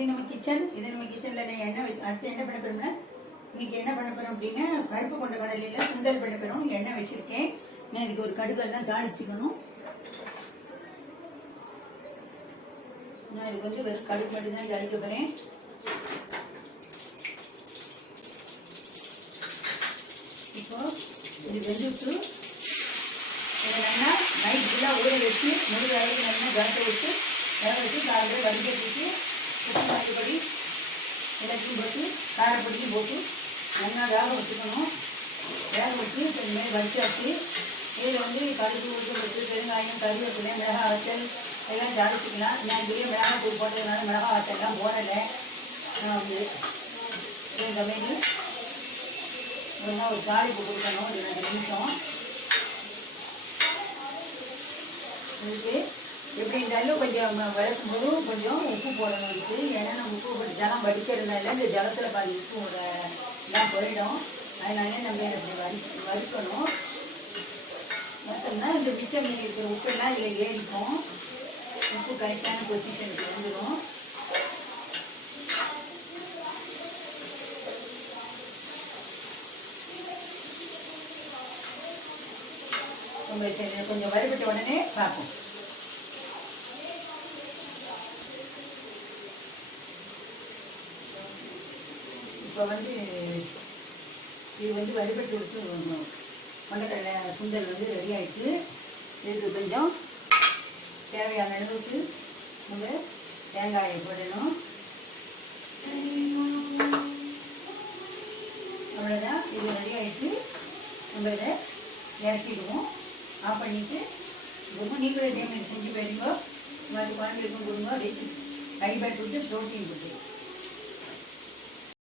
இது நம்ம கிச்சனில் எண்ணெய் அடுத்து என்ன பண்ண போகிறோம்னா இன்னைக்கு என்ன பண்ண போகிறோம் அப்படின்னா பருப்பு கொண்ட கடலையில் சுண்டல் பண்ண போகிறோம். எண்ணெய் வச்சுருக்கேன். நான் இதுக்கு ஒரு கடுகெல்லாம் தாளிச்சுக்கணும். நான் இதுக்கு வந்து வெறும் கடுகு மட்டும்தான் தாளிக்க போகிறேன். இப்போ இது வெந்துட்டு இதை நல்லா நைட் ஃபுல்லாக ஊற வச்சு முழு அளவுக்கு நல்லா கலக்க வச்சு வேக வச்சு காலையில் வடிகட்டிட்டு உப்பு மஞ்சப்பொடி எல்லாத்தையும் போட்டு காரப்பொடியும் போட்டு நல்லா வேக வச்சுக்கணும். வேக வச்சு இதுமாதிரி வடிச்சாச்சு. இதில் வந்து கடுகு உளுந்து பெருங்காயம் கருவேப்பிலை மிளகாய் வத்தல் எல்லாம் தாளிச்சிக்கலாம். நான் இதுலேயே மிளகாய் தூள் போட்டதுனால மிளகாய் வத்தல்லாம் போடலை. நான் வந்து இந்த மாதிரி ஒரு தாளிப்பு கொடுக்கணும். ஒரு 2 நிமிஷம் இதுக்கு எப்படி இருந்தாலும் கொஞ்சம் வளர்க்கும் போது கொஞ்சம் உப்பு போடணும். இதுக்கு ஏன்னா நம்ம உப்பு ஜலம் வடிக்கிறதுனால இந்த ஜலத்தில் பாதி உப்பு எல்லாம் போயிடும். அதனால நம்ம இப்படி வறுக்கணும். மொத்தம்னா இந்த மிச்சம் இருக்கிற உப்பெல்லாம் இதில் ஏறிக்கும். உப்பு கரெக்டான பொசிஷனுக்கு வந்துடும். கொஞ்சம் வறுபட்ட உடனே பார்ப்போம். இப்போ வந்து இது வந்து வறுபட்டு விட்டு கொண்டக்கடலை சுண்டல் வந்து ரெடி ஆகிடுச்சு. இதுக்கு கொஞ்சம் தேவையான அளவுக்கு நம்ம தேங்காயை போடணும். அவ்வளோதான். இது ரெடி ஆகிடுச்சு. நம்ம இதை இறக்கிடுவோம். ஆஃப் பண்ணிவிட்டு ரொம்ப நீங்களே இதே மாதிரி செஞ்சு போயிருக்கோம். மாதிரி குழம்பு இருக்கும் கொடுங்க. கை பேட் விட்டு ப்ரோட்டீன் கொடுத்து